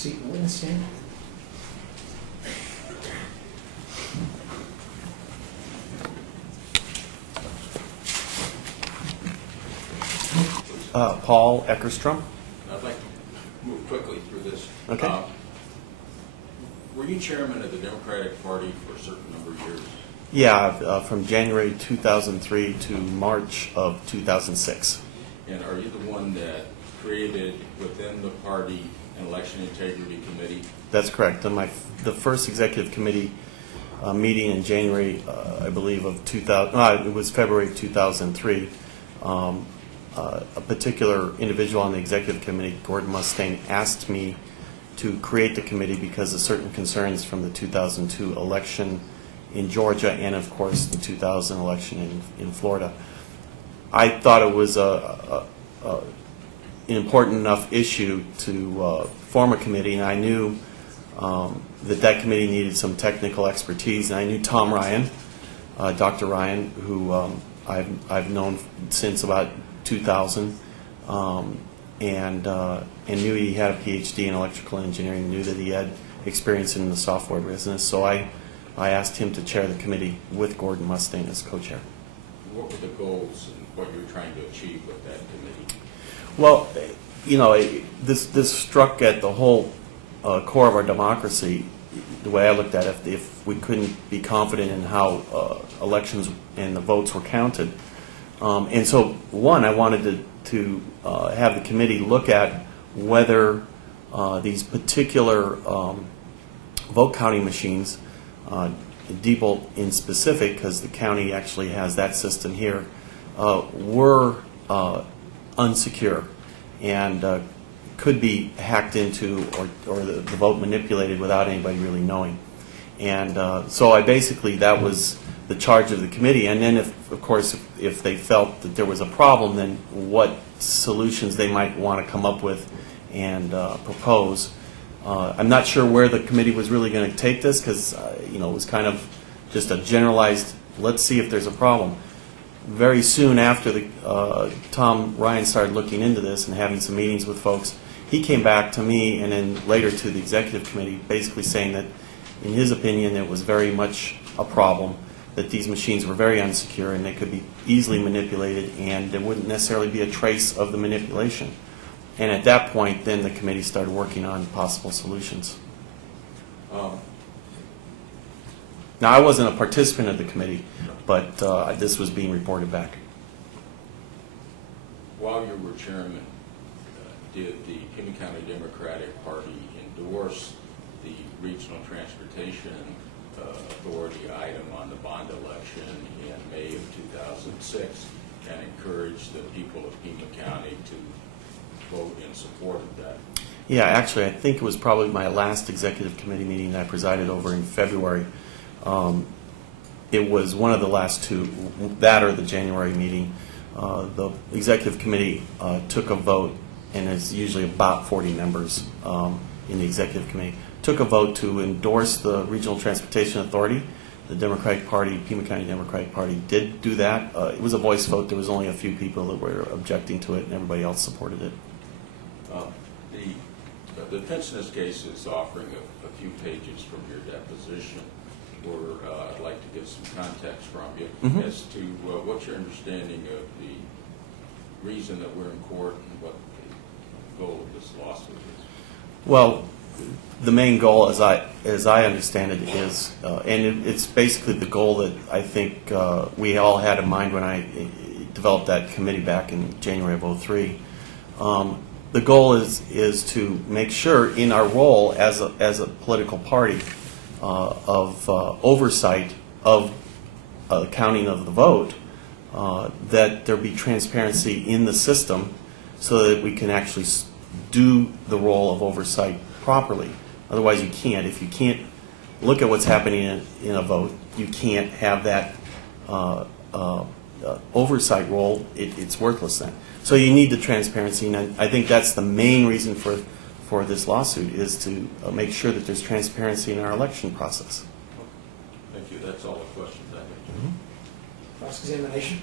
seat in the witness stand. Paul Eckerstrom. I'd like to move quickly through this. Okay. Were you chairman of the Democratic Party for a certain number of years? Yeah, from January 2003 to March of 2006. And are you the one that created within the party an election integrity committee? That's correct. The first executive committee meeting in January, I believe, of 2000. It was February 2003. A particular individual on the executive committee, Gordon Mustaine, asked me to create the committee because of certain concerns from the 2002 election in Georgia and, of course, the 2000 election in Florida. I thought it was an important enough issue to form a committee, and I knew that committee needed some technical expertise, and I knew Tom Ryan, Dr. Ryan, who I've known since about 2000, and knew he had a PhD in electrical engineering, knew that he had experience in the software business. So I asked him to chair the committee with Gordon Mustaine as co-chair. What were the goals and what you were trying to achieve with that committee? Well, you know, this struck at the whole core of our democracy. The way I looked at it, if we couldn't be confident in how elections and the votes were counted. And so, one, I wanted to have the committee look at whether these particular vote counting machines, Diebold in specific, because the county actually has that system here, were unsecure and could be hacked into or the vote manipulated without anybody really knowing. And so that was the charge of the committee. And then, of course, if they felt that there was a problem, then what solutions they might want to come up with and propose. I'm not sure where the committee was really going to take this because, it was kind of just a generalized, let's see if there's a problem. Very soon after Tom Ryan started looking into this and having some meetings with folks, he came back to me and then later to the executive committee basically saying that, in his opinion, it was very much a problem, that these machines were very unsecure and they could be easily manipulated and there wouldn't necessarily be a trace of the manipulation. And at that point, then the committee started working on possible solutions. Now, I wasn't a participant of the committee, but this was being reported back. While you were chairman, did the Pima County Democratic Party endorse the Regional Transportation Authority item on the bond election in May of 2006 and encourage the people of Pima County to vote in support of that? Yeah, actually, I think it was probably my last executive committee meeting that I presided over in February. It was one of the last two, that or the January meeting. The executive committee took a vote, and it's usually about 40 members in the executive committee, took a vote to endorse the Regional Transportation Authority. The Democratic Party, Pima County Democratic Party, did do that. It was a voice vote. There was only a few people that were objecting to it, and everybody else supported it. The defense in this case is offering a few pages from your deposition where I'd like to get some context from you as to what's your understanding of the reason that we're in court and what the goal of this lawsuit is. Well, the main goal, as I understand it, is, and it's basically the goal that I think we all had in mind when I developed that committee back in January of 2003. The goal is to make sure in our role as a political party of oversight of counting of the vote, that there be transparency in the system so that we can actually do the role of oversight properly. Otherwise, you can't. If you can't look at what's happening in a vote, you can't have that oversight role. It's worthless then. So you need the transparency, and I think that's the main reason for this lawsuit, is to make sure that there's transparency in our election process. Thank you. That's all the questions I have. Cross-examination.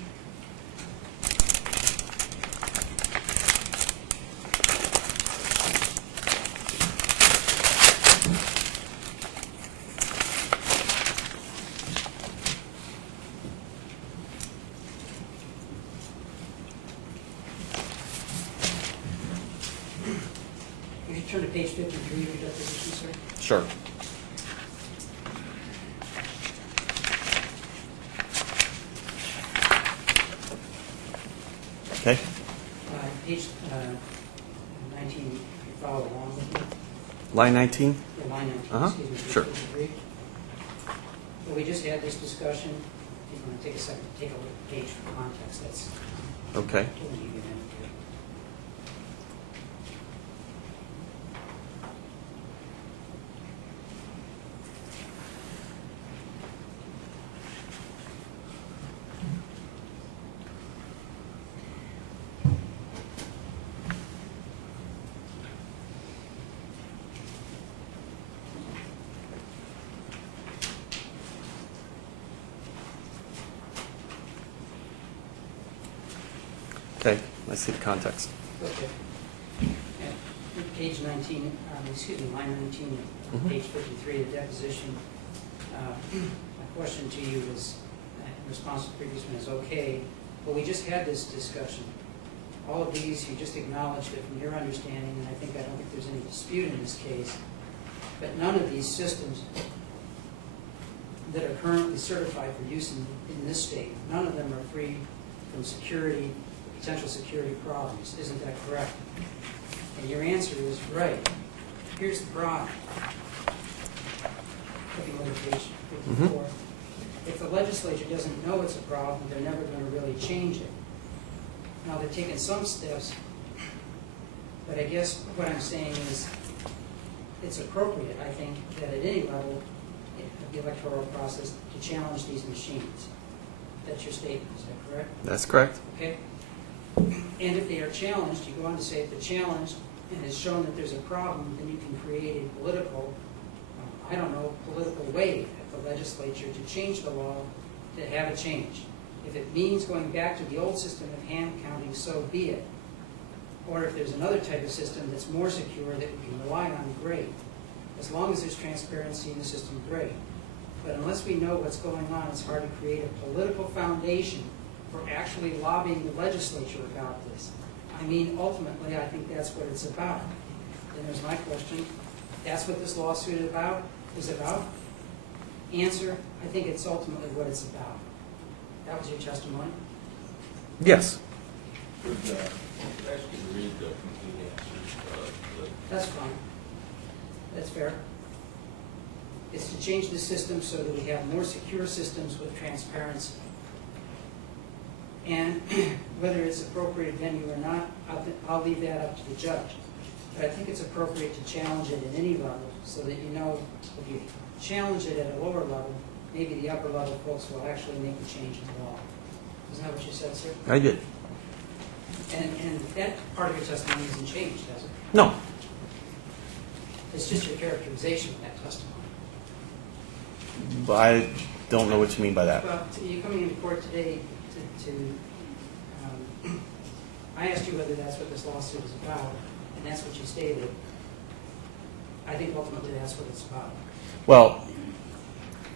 53 of your deposition, sir? Sure. Okay. Page 19, if you follow along with me. Line 19? Yeah, line 19, Uh-huh. excuse me. page Sure. 53. Well, we just had this discussion. If you want to take a second, take a look at the page for context. That's Okay. what we need to do. Okay. I see the context. Okay. Yeah, page 19, excuse me, line 19, Mhm. page 53, the deposition. My question to you is, in response to the previous one, is okay, well, we just had this discussion. All of these, you just acknowledged it from your understanding, and I don't think there's any dispute in this case, but none of these systems that are currently certified for use in this state, none of them are free from security, potential security problems. Isn't that correct? And your answer is right. Here's the problem. If you look at page 54, if the legislature doesn't know it's a problem, they're never going to really change it. Now, they're taking some steps, but I guess what I'm saying is it's appropriate, I think, that at any level of the electoral process to challenge these machines. That's your statement, is that correct? That's correct. Okay? And if they are challenged, you go on to say if they're challenged and it's shown that there's a problem, then you can create a political, political wave at the legislature to change the law, to have a change. If it means going back to the old system of hand counting, so be it. Or if there's another type of system that's more secure that we can rely on, great. As long as there's transparency in the system, great. But unless we know what's going on, it's hard to create a political foundation for actually lobbying the legislature about this. I mean, ultimately, I think that's what it's about. And there's my question. That's what this lawsuit is about? Answer, I think it's ultimately what it's about. That was your testimony? Yes. Could I ask you to read the complete answers? That's fine. That's fair. It's to change the system so that we have more secure systems with transparency. And whether it's appropriate venue or not, I'll leave that up to the judge. But I think it's appropriate to challenge it at any level so that you know if you challenge it at a lower level, maybe the upper level folks will actually make the change in the law. Isn't that what you said, sir? I did. And that part of your testimony hasn't changed, has it? No. It's just your characterization of that testimony. But I don't know what you mean by that. Well, you're coming into court today I asked you whether that's what this lawsuit is about, and that's what you stated. I think ultimately that's what it's about. Well,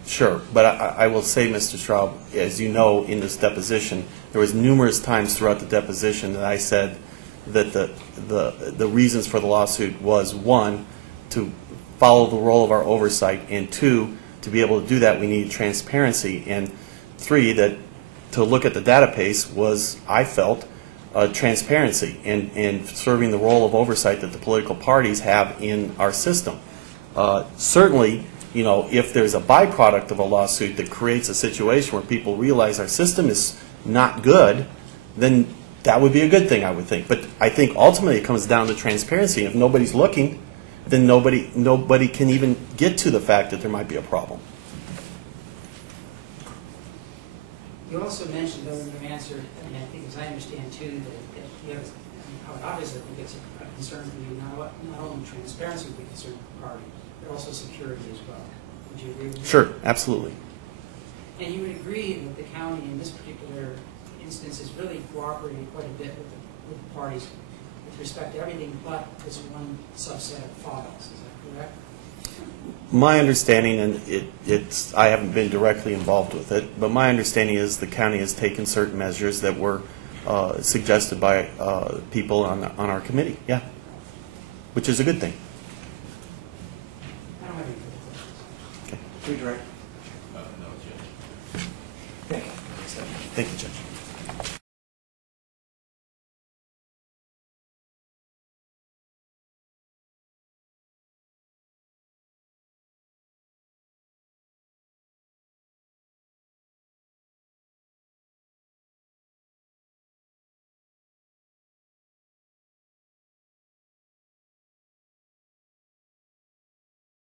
sure, but I will say, Mr. Straub, as you know, in this deposition, there was numerous times throughout the deposition that I said that the reasons for the lawsuit was, one, to follow the role of our oversight, and two, to be able to do that, we needed transparency, and three, that to look at the database was, I felt, transparency and serving the role of oversight that the political parties have in our system. Certainly, you know, if there's a byproduct of a lawsuit that creates a situation where people realize our system is not good, then that would be a good thing, I would think. But I think ultimately it comes down to transparency. If nobody's looking, then nobody can even get to the fact that there might be a problem. You also mentioned, though, in your answer, and I think as I understand too, that you have, obviously I think it's a concern for you, not only transparency would be a concern for the party, but also security as well. Would you agree with that? Sure, absolutely. And you would agree that the county in this particular instance is really cooperating quite a bit with the parties with respect to everything but this one subset of files. Is that correct? My understanding, and I haven't been directly involved with it, but my understanding is the county has taken certain measures that were suggested by people on our committee, yeah, which is a good thing. Redirect. No, Judge. Thank you. Thank you, Judge.